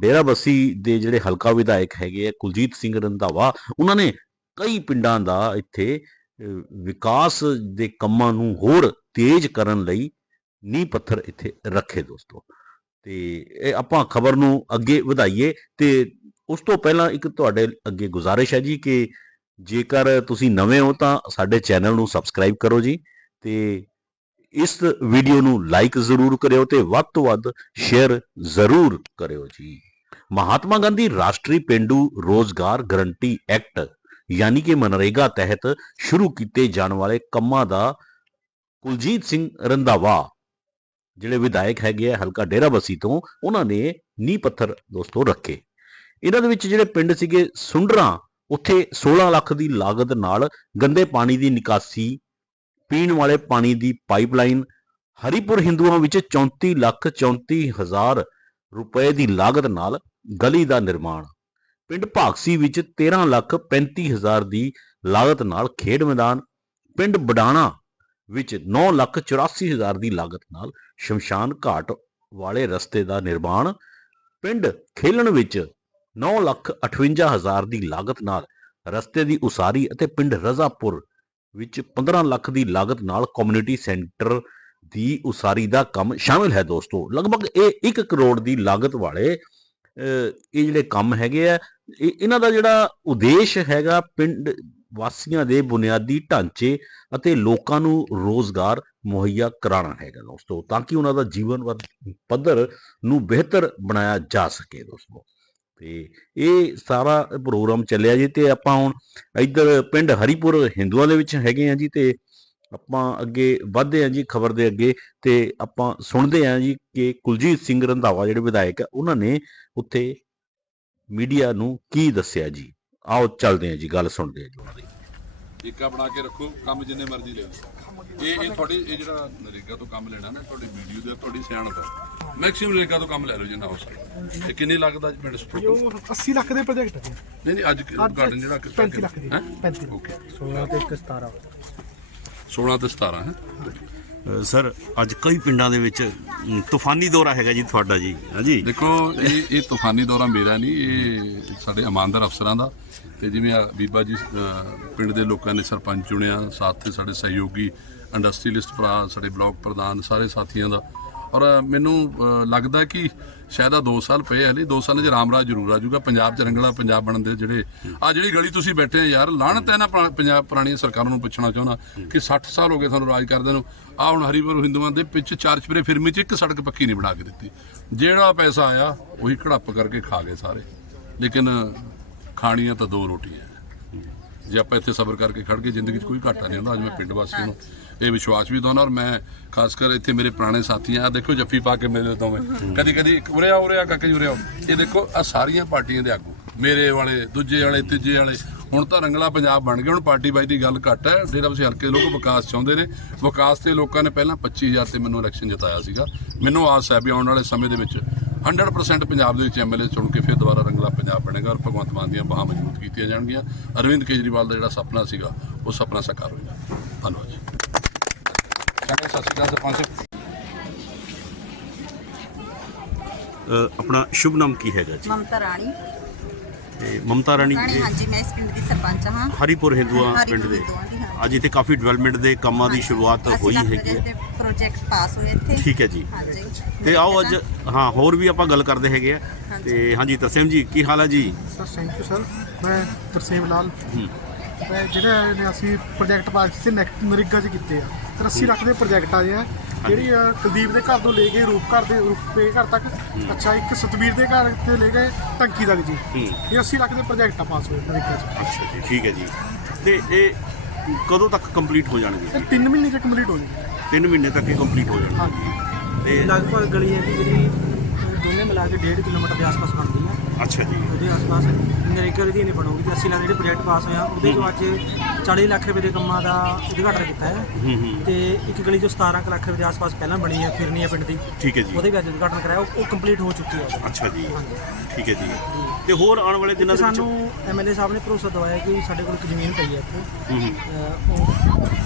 ਡੇਰਾਬੱਸੀ ਦੇ ਜਿਹੜੇ ਹਲਕਾ ਵਿਧਾਇਕ ਹੈਗੇ ਆ, ਕੁਲਜੀਤ ਸਿੰਘ ਰੰਧਾਵਾ, ਉਹਨਾਂ ਨੇ ਕਈ ਪਿੰਡਾਂ ਦਾ ਇੱਥੇ ਵਿਕਾਸ ਦੇ ਕੰਮਾਂ ਨੂੰ ਹੋਰ ਤੇਜ਼ ਕਰਨ ਲਈ ਨੀਂਹ ਪੱਥਰ ਇੱਥੇ ਰੱਖੇ ਦੋਸਤੋ। ਤੇ ਇਹ ਆਪਾਂ ਖਬਰ ਨੂੰ ਅੱਗੇ ਵਧਾਈਏ ਤੇ ਉਸ ਤੋਂ ਪਹਿਲਾਂ ਇੱਕ ਤੁਹਾਡੇ ਅੱਗੇ ਗੁਜ਼ਾਰਿਸ਼ ਹੈ ਜੀ ਕਿ ਜੇਕਰ ਤੁਸੀਂ ਨਵੇਂ ਹੋ ਤਾਂ ਸਾਡੇ ਚੈਨਲ ਨੂੰ ਸਬਸਕ੍ਰਾਈਬ ਕਰੋ ਜੀ ਤੇ ਇਸ ਵੀਡੀਓ ਨੂੰ ਲਾਈਕ ਜ਼ਰੂਰ ਕਰਿਓ ਤੇ ਵੱਧ ਤੋਂ ਵੱਧ ਸ਼ੇਅਰ ਜ਼ਰੂਰ ਕਰਿਓ ਜੀ। ਮਹਾਤਮਾ ਗਾਂਧੀ ਰਾਸ਼ਟਰੀ ਪਿੰਡੂ ਰੋਜ਼ਗਾਰ ਗਰੰਟੀ ਐਕਟ ਯਾਨੀ ਕਿ ਮਨਰੇਗਾ ਤਹਿਤ ਸ਼ੁਰੂ ਕੀਤੇ ਜਾਣ ਵਾਲੇ ਕੰਮਾਂ ਦਾ ਕੁਲਜੀਤ ਸਿੰਘ ਰੰਧਾਵਾ, ਜਿਹੜੇ ਵਿਧਾਇਕ ਹੈਗੇ ਆ ਹਲਕਾ ਡੇਰਾਬੱਸੀ ਤੋਂ, ਉਹਨਾਂ ਨੇ ਨੀਂਹ ਪੱਥਰ ਦੋਸਤੋ ਰੱਖੇ। ਇਹਨਾਂ ਦੇ ਵਿੱਚ ਜਿਹੜੇ ਪਿੰਡ ਸੀਗੇ ਸੁੰਡਰਾਂ, ਉੱਥੇ 16 ਲੱਖ ਦੀ ਲਾਗਤ ਨਾਲ ਗੰਦੇ ਪਾਣੀ ਦੀ ਨਿਕਾਸੀ ਪੀਣ ਵਾਲੇ ਪਾਣੀ ਦੀ ਪਾਈਪਲਾਈਨ ਹਰੀਪੁਰ ਹਿੰਦੂਆਂ ਵਿੱਚ 34 ਲੱਖ 34 ਹਜ਼ਾਰ ਰੁਪਏ ਦੀ ਲਾਗਤ ਨਾਲ ਗਲੀ ਦਾ ਨਿਰਮਾਣ। ਪਿੰਡ ਭਾਗਸੀ ਵਿੱਚ 13 ਲੱਖ 35 ਹਜ਼ਾਰ ਦੀ ਲਾਗਤ ਨਾਲ ਖੇਡ ਮੈਦਾਨ, ਪਿੰਡ ਬਡਾਣਾ ਵਿੱਚ 9 ਲੱਖ 84 ਹਜ਼ਾਰ ਦੀ ਲਾਗਤ ਨਾਲ ਸ਼ਮਸ਼ਾਨ ਘਾਟ ਵਾਲੇ ਰਸਤੇ ਦਾ ਨਿਰਮਾਣ, ਪਿੰਡ ਖੇਲਣ ਵਿੱਚ 9 ਲੱਖ 58 ਹਜ਼ਾਰ ਦੀ ਲਾਗਤ ਨਾਲ ਰਸਤੇ ਦੀ ਉਸਾਰੀ ਅਤੇ ਪਿੰਡ ਰਜ਼ਾਪੁਰ ਵਿੱਚ 15 ਲੱਖ ਦੀ ਲਾਗਤ ਨਾਲ ਕਮਿਊਨਿਟੀ ਸੈਂਟਰ ਦੀ ਉਸਾਰੀ ਦਾ ਕੰਮ ਸ਼ਾਮਿਲ ਹੈ ਦੋਸਤੋ। ਲਗਭਗ ਇਹ 1 ਕਰੋੜ ਦੀ ਲਾਗਤ ਵਾਲੇ ਇਹ ਜਿਹੜੇ ਕੰਮ ਹੈਗੇ ਆ ਇਹਨਾਂ ਦਾ ਜਿਹੜਾ ਉਦੇਸ਼ ਹੈਗਾ ਪਿੰਡ ਵਾਸੀਆਂ ਦੇ ਬੁਨਿਆਦੀ ਢਾਂਚੇ ਅਤੇ ਲੋਕਾਂ ਨੂੰ ਰੋਜ਼ਗਾਰ ਮੁਹੱਈਆ ਕਰਾਉਣਾ ਹੈਗਾ ਦੋਸਤੋ, ਤਾਂ ਕਿ ਉਹਨਾਂ ਦਾ ਜੀਵਨ ਪੱਧਰ ਨੂੰ ਬਿਹਤਰ ਬਣਾਇਆ ਜਾ ਸਕੇ ਦੋਸਤੋ। ਤੇ ਇਹ ਸਾਰਾ ਪ੍ਰੋਗਰਾਮ ਚੱਲਿਆ ਜੀ ਤੇ ਆਪਾਂ ਹੁਣ ਇੱਧਰ ਪਿੰਡ ਹਰੀਪੁਰ ਹਿੰਦੂਆਂ ਦੇ ਵਿੱਚ ਹੈਗੇ ਆ ਜੀ ਤੇ ਆਪਾਂ ਅੱਗੇ ਵਧਦੇ ਆ ਜੀ ਖਬਰ ਦੇ ਅੱਗੇ ਤੇ ਆਪਾਂ ਸੁਣਦੇ ਆ ਜੀ ਕਿ ਕੁਲਜੀਤ ਸਿੰਘ ਰੰਧਾਵਾ ਜਿਹੜੇ ਵਿਧਾਇਕ ਆ, ਉਹਨਾਂ ਨੇ ਉੱਥੇ ਮੀਡੀਆ ਨੂੰ ਕੀ ਦੱਸਿਆ ਜੀ? ਆਓ ਚੱਲਦੇ ਆ ਜੀ, ਗੱਲ ਸੁਣਦੇ ਆ ਜੀ ਉਹਨਾਂ ਦੀ। ਠੇਕਾ ਬਣਾ ਕੇ ਰੱਖੋ ਕੰਮ ਜਿੰਨੇ ਮਰਜ਼ੀ ਲੈ ਲਓ। ਇਹ ਇਹ ਤੁਹਾਡੀ ਇਹ ਜਿਹੜਾ ਨਰੇਗਾ ਤੋਂ ਕੰਮ ਲੈਣਾ ਨਾ ਤੁਹਾਡੀ ਵੀਡੀਓ ਦੇ ਤੁਹਾਡੀ ਸਿਆਣਪ ਹੈ ਮੈਕਸਿਮਮ ਨਰੇਗਾ ਤੋਂ ਕੰਮ ਲੈ ਲਓ ਜਿੰਨਾ ਹੋ ਸਕੇ। ਇਹ ਕਿੰਨੀ ਲੱਗਦਾ ਜੀ ਪਿੰਡ ਸਪੋਰਟ ਉਹ 80 ਲੱਖ ਦੇ ਪ੍ਰੋਜੈਕਟ ਹੈ ਨਹੀਂ ਨਹੀਂ ਅੱਜ ਗਾਰਡਨ ਜਿਹੜਾ ਕਿਸ 35 ਲੱਖ ਦੀ 35 ਓਕੇ 16 ਤੇ 17 16 ਤੇ 17 ਹੈ? ਸਰ, ਅੱਜ ਕਈ ਪਿੰਡਾਂ ਦੇ ਵਿੱਚ ਤੂਫਾਨੀ ਦੌਰਾ ਹੈਗਾ ਜੀ ਤੁਹਾਡਾ ਜੀ। ਹਾਂਜੀ ਦੇਖੋ, ਇਹ ਇਹ ਤੂਫਾਨੀ ਦੌਰਾ ਮੇਰਾ ਨਹੀਂ, ਇਹ ਸਾਡੇ ਇਮਾਨਦਾਰ ਅਫਸਰਾਂ ਦਾ। ਤੇ ਜਿਵੇਂ ਆ ਬੀਬਾ ਜੀ ਪਿੰਡ ਦੇ ਲੋਕਾਂ ਨੇ ਸਰਪੰਚ ਚੁਣਿਆ, ਸਾਥ ਤੇ ਸਾਡੇ ਸਹਿਯੋਗੀ ਇੰਡਸਟਰੀਲਿਸਟ ਭਰਾ, ਸਾਡੇ ਬਲਾਕ ਪ੍ਰਧਾਨ, ਸਾਰੇ ਸਾਥੀਆਂ ਦਾ। ਔਰ ਮੈਨੂੰ ਲੱਗਦਾ ਕਿ ਸ਼ਾਇਦ ਆ 2 ਸਾਲ ਪਏ ਹਲੇ। 2 ਸਾਲਾਂ 'ਚ ਰਾਮਰਾਜ ਜ਼ਰੂਰ ਆ ਜਾਊਗਾ। ਪੰਜਾਬ 'ਚ ਰੰਗਲਾ ਪੰਜਾਬ ਬਣਨ ਦੇ ਜਿਹੜੇ ਆ ਜਿਹੜੀ ਗਲੀ ਤੁਸੀਂ ਬੈਠੇ ਆ ਯਾਰ ਲਾਹਣਤ ਹੈ ਨਾ ਪੁਰਾ- ਪੰਜਾਬ ਪੁਰਾਣੀਆਂ ਸਰਕਾਰਾਂ ਨੂੰ ਪੁੱਛਣਾ ਚਾਹੁੰਦਾ। ਕਿ 60 ਸਾਲ ਹੋ ਗਏ ਤੁਹਾਨੂੰ ਰਾਜ ਕਰਦੇ ਨੂੰ। ਆ ਹੁਣ ਹਰੀਪੁਰ ਹਿੰਦੂਆਂ ਦੇ ਪਿੱਛੇ ਚਾਰ ਚਪਰੇ ਫਿਰਮੀ 'ਚ ਇੱਕ ਸੜਕ ਪੱਕੀ ਨਹੀਂ ਬਣਾ ਕੇ ਦਿੱਤੀ। ਜਿਹੜਾ ਪੈਸਾ ਆਇਆ, ਉਹੀ ਘੜੱਪ ਕਰਕੇ ਖਾ ਗਏ ਸਾਰੇ। ਲੇਕਿਨ, ਖਾਣੀਆਂ ਤਾਂ ਦੋ ਰੋਟੀਆਂ। ਜੇ ਆਪਾਂ ਇੱਥੇ ਸਬਰ ਕਰਕੇ ਖੜ ਗਏ, ਜ਼ਿੰਦਗੀ 'ਚ ਕੋਈ ਘਾਟਾ ਨਹੀਂ ਹੁੰਦਾ। ਅੱਜ ਮੈਂ ਪਿੰਡ ਵਾਸੀਆਂ ਨੂੰ ਇਹ ਵਿਸ਼ਵਾਸ ਵੀ ਦਵਾਉਣਾ ਔਰ ਮੈਂ ਖਾਸ ਕਰ ਇੱਥੇ ਮੇਰੇ ਪੁਰਾਣੇ ਸਾਥੀ ਆ ਦੇਖੋ ਜੱਫੀ ਪਾ ਕੇ ਮਿਲੇ ਦੋਵੇਂ। ਕਦੀ ਕਦੀ ਉਰੇ ਆ ਉਰੇ ਆ, ਕਾਕਾ ਉਰੇ ਆਓ। ਇਹ ਦੇਖੋ ਆ ਸਾਰੀਆਂ ਪਾਰਟੀਆਂ ਦੇ ਆਗੂ, ਮੇਰੇ ਵਾਲੇ, ਦੂਜੇ ਵਾਲੇ, ਤੀਜੇ ਵਾਲੇ। ਹੁਣ ਤਾਂ ਰੰਗਲਾ ਪੰਜਾਬ ਬਣ ਗਿਆ, ਹੁਣ ਪਾਰਟੀ ਬਾਈ ਦੀ ਗੱਲ ਘੱਟ ਹੈ। ਡੇਰਾ ਬਸੇ ਹਲਕੇ ਲੋਕ ਵਿਕਾਸ ਚਾਹੁੰਦੇ ਨੇ। ਵਿਕਾਸ ਤੇ ਲੋਕਾਂ ਨੇ ਪਹਿਲਾਂ 25000 ਤੇ ਮੈਨੂੰ ਇਲੈਕਸ਼ਨ ਜਿਤਾਇਆ ਸੀਗਾ। ਮੈਨੂੰ ਆਸ ਹੈ ਵੀ ਆਉਣ ਵਾਲੇ ਸਮੇਂ ਦੇ ਵਿੱਚ 100% ਪੰਜਾਬ ਦੇ ਵਿੱਚ ਐਮਐਲਏ ਚੁਣ ਕੇ ਫਿਰ ਦੁਬਾਰਾ ਰੰਗਲਾ ਬਣੇਗਾ ਔਰ ਭਗਵੰਤ ਮਾਨ ਦੀਆਂ ਬਾਹਾਂ ਮਜ਼ਬੂਤ ਕੀਤੀਆਂ ਜਾਣਗੀਆਂ। ਅਰਵਿੰਦ ਕੇਜਰੀਵਾਲ ਦਾ ਜਿਹੜਾ ਸੁਪਨਾ ਸੀਗਾ ਉਹ ਸੁਪਨਾ ਸਾਕਾਰ ਹੋਏਗਾ। ਧੰਨਵਾਦ ਜੀ। ਸਤਿ ਸ਼੍ਰੀ ਅਕਾਲ ਸਰਪੰਚ ਆਪਣਾ ਸ਼ੁਭ ਨਾਮ ਕੀ ਹੈਗਾ ਜੀ? ਮਮਤਾ ਰਾਣੀ। ਤੇ ਮਮਤਾ ਰਾਣੀ ਜੀ ਹਾਂਜੀ ਮੈਂ ਇਸ ਪਿੰਡ ਦੀ ਸਰਪੰਚ ਹਾਂ। ਹਰੀਪੁਰ ਹਿੰਦੂਆ ਹਰੀਪੁਰ ਪਿੰਡ ਦੇ। ਹਿੰਦੂਆਂ ਦੀ, ਹਾਂ। ਅੱਜ ਇੱਥੇ ਕਾਫੀ ਡਿਵੈਲਪਮੈਂਟ ਦੇ ਕੰਮਾਂ ਦੀ ਸ਼ੁਰੂਆਤ ਅੱਸੀ ਹੋਈ ਹੈਗੀ ਹੈ। ਪ੍ਰੋਜੈਕਟ ਪਾਸ ਹੋਏ ਇੱਥੇ। ਠੀਕ ਹੈ ਜੀ। ਹਾਂਜੀ। ਤੇ ਆਓ ਅੱਜ ਹਾਂ ਹੋਰ ਵੀ ਆਪਾਂ ਗੱਲ ਕਰਦੇ ਹੈਗੇ ਆ। ਤੇ ਹਾਂਜੀ ਤਰਸੇਮ ਜੀ ਕੀ ਹਾਲ ਹੈ ਜੀ? ਸਰ ਥੈਂਕ ਯੂ ਸਰ ਮੈਂ ਤਰਸੇਮ ਲਾਲ। ਮੈਂ ਜਿਹੜੇ ਨੇ ਅਸੀਂ ਪ੍ਰੋਜੈਕਟ ਪਾਸ ਨੈਕਟ ਨਰਿਗਾ ਚ ਕੀਤੇ ਆ। 80 ਲੱਖ ਦੇ ਪ੍ਰੋਜੈਕਟ ਆਏ ਆ। ਜਿਹੜੀ ਆ ਕੁਲਦੀਪ ਦੇ ਘਰ ਤੋਂ ਲੈ ਕੇ ਰੂਪ ਘਰ ਦੇ ਰੂਪ ਪੇ ਘਰ ਤੱਕ ਅੱਛਾ ਇੱਕ ਸਤਵੀਰ ਦੇ ਘਰ ਤੇ ਲੈ ਗਏ ਟੰਕੀ ਤੱਕ ਜੀ। ਇਹ 80 ਲੱਖ ਦੇ ਪ੍ਰੋਜੈਕਟ ਆ ਪਾਸ ਹੋਏ ਨਰਿਗਾ ਚ ਅੱਛਾ ਜੀ ਠੀਕ ਹੈ ਜੀ। ਤੇ ਇਹ ਕਦੋਂ ਤੱਕ ਕੰਪਲੀਟ ਹੋ ਜਾਣਗੇ? ਇਹ 3 ਮਹੀਨੇ ਚ ਕੰਪਲੀਟ ਹੋ ਜਾਊਗੀ 3 ਮਹੀਨੇ ਤੱਕ ਹੀ ਕੰਪਲੀਟ ਹੋ ਜਾਣਗੇ। ਹਾਂਜੀ। ਤੇ ਲਗਭਗ ਗਲੀ ਹੈ ਜਿਹੜੀ ਮਿਲਾ ਕੇ 1.5 ਕਿਲੋਮੀਟਰ ਦੇ ਆਸ-ਪਾਸ ਬਣਦੀ ਹੈ ਅੱਛਾ ਜੀ। ਉਹਦੇ ਆਸ-ਪਾਸ ਨਰੇਗਾ ਦੀ ਨਹੀਂ ਬਣੂਗੀ ਤੇ 80 ਲੱਖ ਜਿਹੜੇ ਪ੍ਰੋਜੈਕਟ ਪਾਸ ਹੋਇਆ ਉਹਦੇ ਚੋਂ ਅੱਜ 40 ਲੱਖ ਰੁਪਏ ਦੇ ਕੰਮਾਂ ਦਾ ਉਦਘਾਟਨ ਕੀਤਾ ਹੈ। ਤੇ ਇੱਕ ਗਲੀ ਜੋ 17 ਕੁ ਲੱਖ ਰੁਪਏ ਦੇ ਆਸ-ਪਾਸ ਪਹਿਲਾਂ ਬਣੀ ਹੈ ਫਿਰਨੀ ਹੈ ਪਿੰਡ ਦੀ। ਠੀਕ ਹੈ ਜੀ। ਉਹਦੇ ਵੀ ਅੱਜ ਉਦਘਾਟਨ ਕਰਾਇਆ ਉਹ- ਕੰਪਲੀਟ ਹੋ ਚੁੱਕੀ ਹੈ। ਅੱਛਾ ਜੀ। ਠੀਕ ਹੈ ਜੀ। ਤੇ ਹੋਰ ਆਉਣ ਵਾਲੇ ਦਿਨਾਂ ਦੇ ਵਿੱਚ ਸਾਨੂੰ ਐਮਐਲਏ ਸਾਹਿਬ ਨੇ ਭਰੋਸਾ ਦਵਾਇਆ ਕਿ ਸਾਡੇ ਕੋਲ ਇੱਕ ਜ਼ਮੀਨ ਪਈ ਹੈ ਇੱਥੇ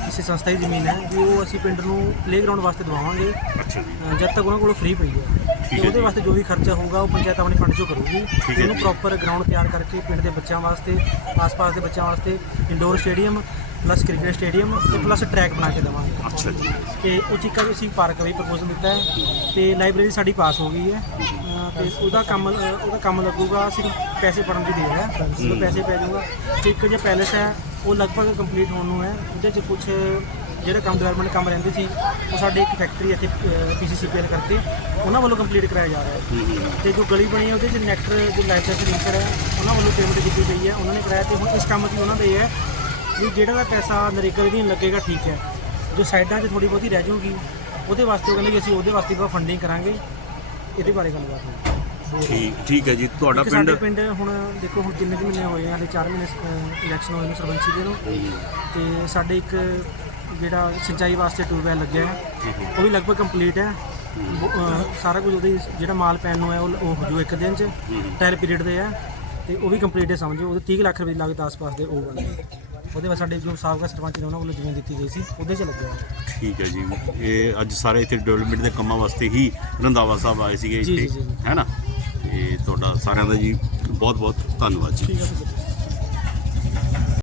ਕਿਸੇ ਸੰਸਥਾ ਦੀ ਜ਼ਮੀਨ ਹੈ ਵੀ ਉਹ ਅਸੀਂ ਪਿੰਡ ਨੂੰ ਪਲੇਗਰਾਉਂਡ ਵਾਸਤੇ ਦਵਾਵਾਂਗੇ। ਅੱਛਾ ਜੀ। ਜਦ ਤੱਕ ਉਹਨਾਂ ਕੋਲ ਫ੍ਰੀ ਪਈ ਹੈ ਤੇ ਉਹਦੇ ਵਾਸਤੇ ਜੋ ਵੀ ਖਰਚਾ ਹੋਊਗਾ ਉਹ ਪੰਚਾਇਤ ਆਪਣੇ ਫੰਡ ਚੋਂ ਕਰੂਗੀ। ਤੇ ਉਹਨੂੰ। ਪ੍ਰੋਪਰ ਗਰਾਊਂਡ ਤਿਆਰ ਕਰਕੇ ਪਿੰਡ ਦੇ ਬੱਚਿਆਂ ਵਾਸਤੇ ਆਸ-ਪਾਸ ਦੇ ਬੱਚਿਆਂ ਵਾਸਤੇ indoor stadium plus cricket stadium ਤੇ ਪਲੱਸ ਟਰੈਕ ਬਣਾ ਕੇ ਦੇਵਾਂਗੇ। ਅੱਛਾ ਜੀ। ਤੇ ਉਹ ਚੀਕਾ ਵੀ ਅਸੀਂ ਪਾਰਕ ਵੀ ਪ੍ਰਪੋਜ਼ਲ ਦਿੱਤਾ ਹੈ ਤੇ ਲਾਇਬ੍ਰੇਰੀ ਸਾਡੀ ਪਾਸ ਹੋ ਗਈ ਹੈ। ਤੇ ਉਹਦਾ ਕੰਮ ਉਹਦਾ ਕੰਮ ਲੱਗੂਗਾ ਸਿਰਫ ਪੈਸੇ ਭਰਨ ਦੀ ਦੇਰ ਹੈ। ਜਦੋਂ ਪੈਸੇ ਪੈ ਜਾਊਗਾ। ਤੇ ਇੱਕ ਜਿਹੜਾ ਪੈਲੇਸ ਹੈ ਉਹ ਲਗਭਗ ਕੰਪਲੀਟ ਹੋਣ ਨੂੰ ਹੈ। ਉਹਦੇ 'ਚ ਕੁਝ ਜਿਹੜੇ ਕੰਮ ਡਿਵੈਲਪਮੈਂਟ ਕੰਮ ਰਹਿੰਦੇ ਸੀ ਉਹ ਸਾਡੇ ਇੱਕ ਫੈਕਟਰੀ ਇੱਥੇ ਪੀਸੀਸੀਪੀਐਲ ਕਰਕੇ ਉਹਨਾਂ ਵੱਲੋਂ ਕੰਪਲੀਟ ਕਰਾਇਆ ਜਾ ਰਿਹਾ ਹੈ। ਤੇ ਜੋ ਗਲੀ ਬਣੀ ਹੈ ਉਹਦੇ 'ਚ ਨੈਕਟਰ ਜੋ ਲਾਈਫ ਸਾਈਕਲ ਲਿੰਕਰ ਹੈ ਉਹਨਾਂ ਵੱਲੋਂ ਪੇਮੈਂਟ ਕੀਤੀ ਗਈ ਹੈ। ਉਹਨਾਂ ਨੇ ਕਰਾਇਆ ਤੇ ਹੁਣ ਇਸ ਕੰਮ 'ਚ ਉਹਨਾਂ ਦਾ ਹੈ ਵੀ ਜਿਹੜਾ ਦਾ ਪੈਸਾ ਨਰੇਗਾ ਦੀ ਲੱਗੇਗਾ ਠੀਕ ਹੈ। ਜੋ ਸਾਈਡਾਂ 'ਚ ਥੋੜੀ ਬਹੁਤੀ ਰਹਿ ਜਾਊਗੀ ਉਹਦੇ ਵਾਸਤੇ ਉਹ ਕਹਿੰਦੇ ਅਸੀਂ ਉਹਦੇ ਵਾਸਤੇ ਵੀ ਫੰਡਿੰਗ ਕਰਾਂਗੇ। ਇਹਦੇ ਬਾਰੇ ਗੱਲਬਾਤ ਹੋਈ ਠੀਕ ਠੀਕ ਹੈ ਜੀ। ਤੁਹਾਡਾ ਪਿੰਡ? ਸਾਡੇ ਪਿੰਡ ਹੁਣ ਦੇਖੋ ਹੁਣ ਕਿੰਨੇ ਕੁ ਮਹੀਨੇ ਹੋਏ ਆ ਹਲੇ 4 ਮਹੀਨੇ ਇਲੈਕਸ਼ਨ ਹੋਏ ਨੇ ਸਰਪੰਚੀ ਦੇ ਨੂੰ। ਤੇ ਸਾਡੇ ਇੱਕ ਜਿਹੜਾ ਸਿੰਚਾਈ ਵਾਸਤੇ ਟਿਊਬਵੈਲ ਲੱਗਿਆ ਹੈ ਉਹ ਵੀ ਲਗਭਗ ਕੰਪਲੀਟ ਹੈ। ਅਹ, ਸਾਰਾ ਕੁਝ ਉਹਦੇ ਜਿਹੜਾ ਮਾਲ ਪੈਣ ਨੂੰ ਹੈ ਉਹ ਉਹ ਹੋ ਜੂ ਇੱਕ ਦਿਨ ਚ ਟਾਇਰ ਪੀਰੀਅਡ ਦੇ ਹੈ। ਤੇ ਉਹ ਵੀ ਕੰਪਲੀਟ ਹੈ ਸਮਝੋ ਉਹਦੇ 30 ਲੱਖ ਰੁਪਏ ਦੀ ਲਾਗਤ ਆਸ-ਪਾਸ ਦੇ ਉਹ ਬਣੇ ਉਹਦੇ ਬਾਅਦ ਸਾਡੇ ਜੋ ਸਾਬਕਾ ਸਰਪੰਚ ਨੇ ਉਹਨਾਂ ਵੱਲੋਂ ਜ਼ਮੀਨ ਦਿੱਤੀ ਗਈ ਸੀ ਉਹਦੇ ਚ ਲੱਗਿਆ। ਹੈ ਠੀਕ ਹੈ ਜੀ। ਇਹ ਅੱਜ ਸਾਰੇ ਇੱਥੇ ਡਿਵੈਲਪਮੈਂਟ ਦੇ ਕੰਮਾਂ ਵਾਸਤੇ ਹੀ ਰੰਦਾਵਾ ਸਾਹਿਬ ਆਏ ਸੀਗੇ ਜੀ, ਇੱਥੇ ਜੀ, ਜੀ। ਹੈ ਨਾ? ਤੇ ਤੁਹਾਡਾ ਸਾਰਿਆਂ ਦਾ ਜੀ ਬਹੁਤ ਬਹੁਤ ਧੰਨਵਾਦ ਜੀ। ਠੀਕ ਹੈ।